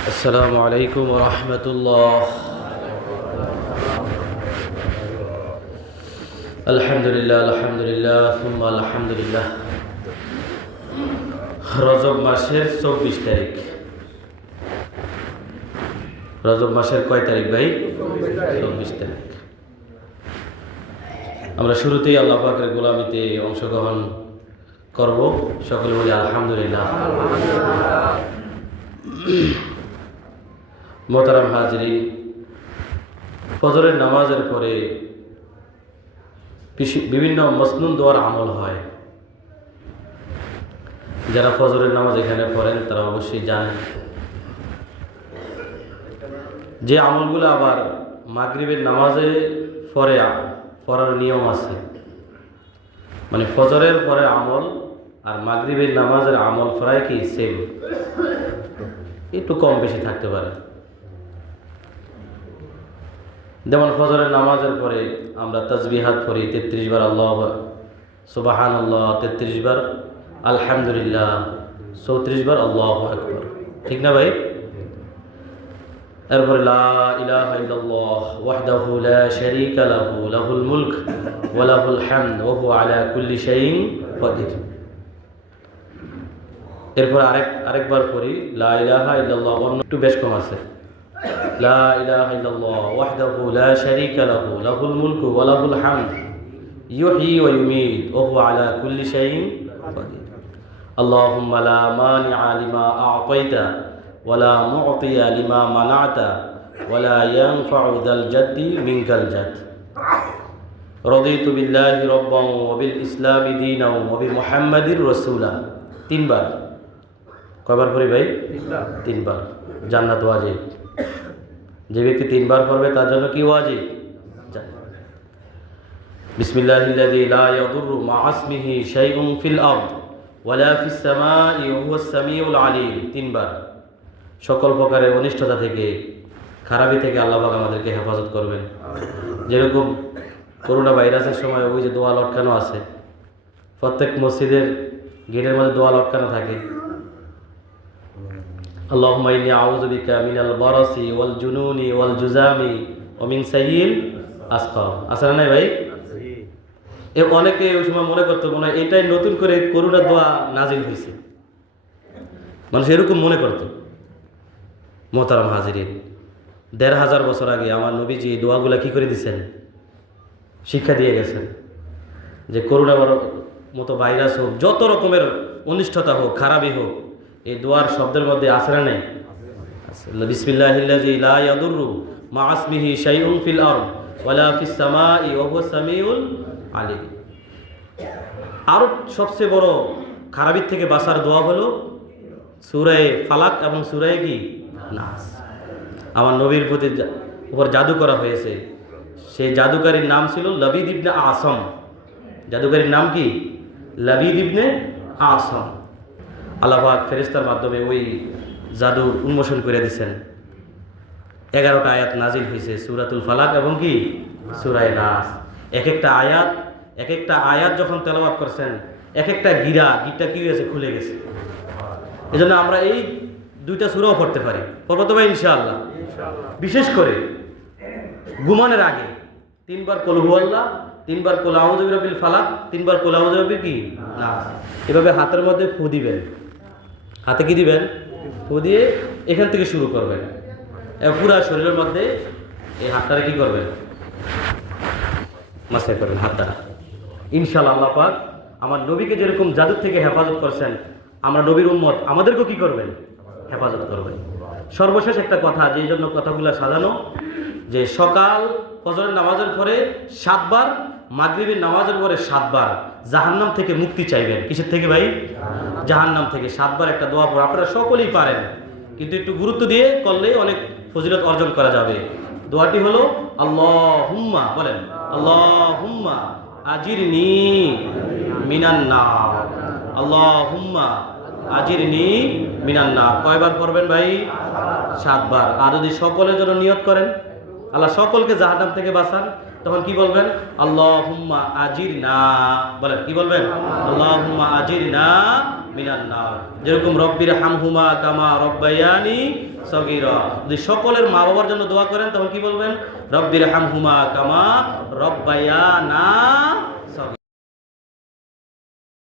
السلام عليكم ورحمة الله الحمد لله الحمد لله ثم الحمد لله রজব মাসের চব্বিশ তারিখ রজব মাসের কয় তারিখ ভাই চব্বিশ তারিখ আমরা শুরুতেই আল্লাহ পাকের গোলামিতে অংশগ্রহণ করব সকলে বলি আলহামদুলিল্লাহ মোতারাম হাজরিন, ফজরের নামাজের পরে বিভিন্ন মসনুন দোয়ার আমল হয়। যারা ফজরের নামাজ এখানে পড়েন, তারা অবশ্যই জানেন যে আমলগুলো আবার মাগরিবের নামাজে পরে পড়ার নিয়ম আছে। মানে ফজরের পরে আমল আর মাগরিবের নামাজের আমল প্রায় কি সেম একটু কম বেশি থাকতে পারে। যেমন ফজরের নামাজের পরে আমরা তাজবিহাত পড়ি, তেত্রিশ বার আল্লাহ সুবাহান আল্লাহ তেত্রিশ বার আলহামদুলিল্লাহ, চৌত্রিশ বার আল্লাহ আকবর। ঠিক না ভাই? এরপরে লাহু মুলক কুল্লি এরপর আরেক, আরেকবার পড়ি, লা ইলাহা ইল্লাল্লাহ, অন্য একটু বেশ কম আছে। লা ইলাহা ইল্লাল্লাহ ওয়াহদাহু লা শারীকা লাহু লাহুল মুলকু ওয়া লাহুল হামদ ইউহয়ি ওয়া ইউমীত ওয়া হুয়া আলা কুল্লি শাইইন কাদির اللهم لا مانع لما أعطيت ولا معطي لما منعت ولا ينفع ذا الجد منك الجد رضيت بالله ربا وبالإسلام دينا وبمحمد رسولا তিনবার কয়বার পড়ি ভাই তিনবার জান্নাত ওয়াজিব যে ব্যক্তি তিনবার পড়বে তার জন্য কি জান্নাত। বিসমিল্লাহিল্লাযী লা ইয়াদুররু শাইউন ফিল আরদ ওয়ালা ফিস সামাই ওয়া তিনবার। সকল প্রকারের অনিষ্টতা থেকে, খারাপি থেকে আল্লাহ পাক আমাদেরকে হেফাজত করবেন। যেরকম করোনা ভাইরাসের সময় ওই যে দোয়া লটকানো আছে। প্রত্যেক মসজিদের গেটের মধ্যে দোয়া লটকানো থাকে। اللهم إني أعوذ بك من البرص والجنون والجزام ومن سيء الأسقام আসলে নাই ভাই এ অনেকে ওই সময় মনে করতো মনে হয় এটাই নতুন করে করুণা দোয়া নাজিল হয়েছে মানুষ এরকম মনে করতো মোহতারাম হাজিরিন দেড় হাজার বছর আগে আমার নবীজি এই দোয়াগুলা কি করে দিছেন শিক্ষা দিয়ে গেছেন যে করোনা বড় মতো ভাইরাস হোক যত রকমের অনিষ্টতা হোক খারাপই হোক এই দোয়ার শব্দের মধ্যে আছে না নেই? বিসমিল্লাহিল্লাজি লা সামিউল আরও সবচেয়ে বড় খারাপির থেকে বাঁচার দোয়া হলো সুরায় ফালাক এবং সুরায় কি? নাস। আমার নবীর প্রতি উপর জাদু করা হয়েছে। সেই জাদুকারীর নাম ছিল লবিদ ইবনে আসম। জাদুকারীর নাম কি? লবিদ ইবনে আসম। আল্লাহাক ফেরিস্তার মাধ্যমে ওই জাদু উন্মোচন করে দিছেন এগারোটা আয়াত নাজিল হয়েছে, সুরাতুল ফালাক এবং কি? সুরায় নাস। এক একটা আয়াত এক একটা আয়াত যখন তেলাওয়াত করছেন এক একটা গিরা গিটটা কি হয়েছে? খুলে গেছে। এই জন্য আমরা এই দুইটা সুরাও পড়তে পারি। পড়ব তো ইনশাআল্লাহ। বিশেষ করে ঘুমানোর আগে, তিনবার কলহু আল্লাহ, তিনবার কোলাউজবিল ফালাক, তিনবার কোলাউজবি কি? না এভাবে হাতের মধ্যে ফু দিবেন। হাতে কি দিবেন? ফু দিয়ে এখান থেকে শুরু করবেন। পুরা শরীরের মধ্যে এই হাতটারে কি করবেন? মাসে করবেন হাতটা। ইনশাল্লাহ আল্লাহ পাক আমার নবীকে যেরকম জাদুর থেকে হেফাজত করছেন, আমরা নবীর উম্মত, আমাদেরকেও কি করবেন? হেফাজত করবেন। সর্বশেষ একটা কথা, যেই জন্য কথাগুলো সাজানো, যে সকাল ফজরের নামাজের পরে সাতবার মাগরিবের নামাজের পরে সাতবার জাহান্নাম থেকে মুক্তি চাইবেন। কিসের থেকে ভাই? জাহান্নাম থেকে। সাতবার একটা দোয়া পড়া। আপনারা সকলেই পারেন। কিন্তু একটু গুরুত্ব দিয়ে করলে অনেক ফজিলত অর্জন করা যাবে। দোয়াটি হলো আল্লাহ হুম্মা বলেন। আল্লাহ হুম্মা আজিরনি মিনান্না আল্লাহ হুম্মা আজিরনি মিনান্না কয়বার পড়বেন ভাই? সাতবার। আর যদি সকলের জন্য নিয়ত করেন, আল্লাহ সকলকে জাহান্নাম থেকে বাঁচান। তখন কি বলবেন? আল্লাহ হুম্মা আজির না বলেন, কি বলবেন? আল্লাহ হুম্মা আজির না মিনান্নার যেরকম রব্বির হামহুমা কামা রব্বায়ানি সগীরা। যদি সকলের মা বাবার জন্য দোয়া করেন, তখন কি বলবেন? রব্বির হামহুমা কামা রব্বায়ানা